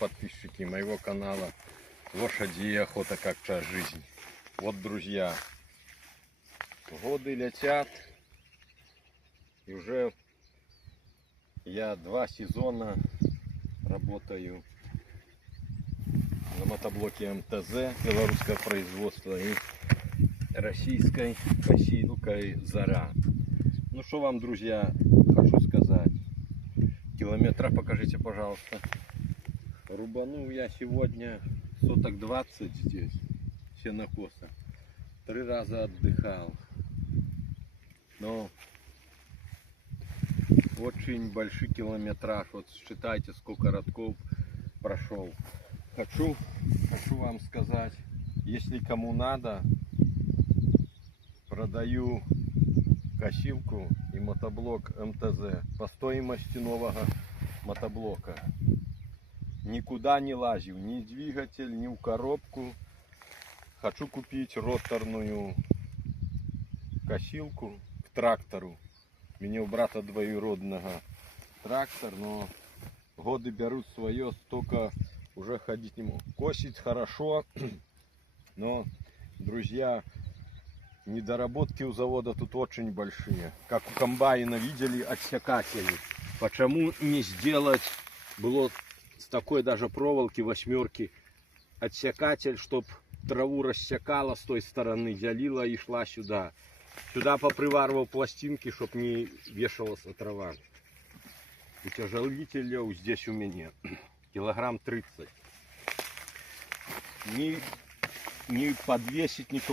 подписчики моего канала «Лошади и охота как часть жизни». Вот, друзья, годы летят, и уже я 2 сезона работаю на мотоблоке МТЗ, белорусское производство, и российской косилкой «Зара». Ну что вам, друзья, хочу сказать. Километра покажите, пожалуйста. Рубанул я сегодня соток 20 здесь, сенокоса. 3 раза отдыхал. Но очень большой километраж. Вот считайте, сколько родков прошел. Хочу вам сказать, если кому надо, продаю косилку и мотоблок МТЗ по стоимости нового мотоблока. Никуда не лазил, ни двигатель, ни в коробку. Хочу купить роторную косилку к трактору. У меня у брата двоюродного трактор, но годы берут свое, столько уже ходить не могу. Косить хорошо, но, друзья, недоработки у завода тут очень большие. Как у комбайна видели отсекатели. Почему не сделать было с такой даже проволоки 8 отсекатель, чтобы траву рассекала с той стороны, делила и шла сюда. Сюда поприварывал пластинки, чтобы не вешалась трава. Утяжелитель здесь у меня килограмм 30. Не подвесить никого.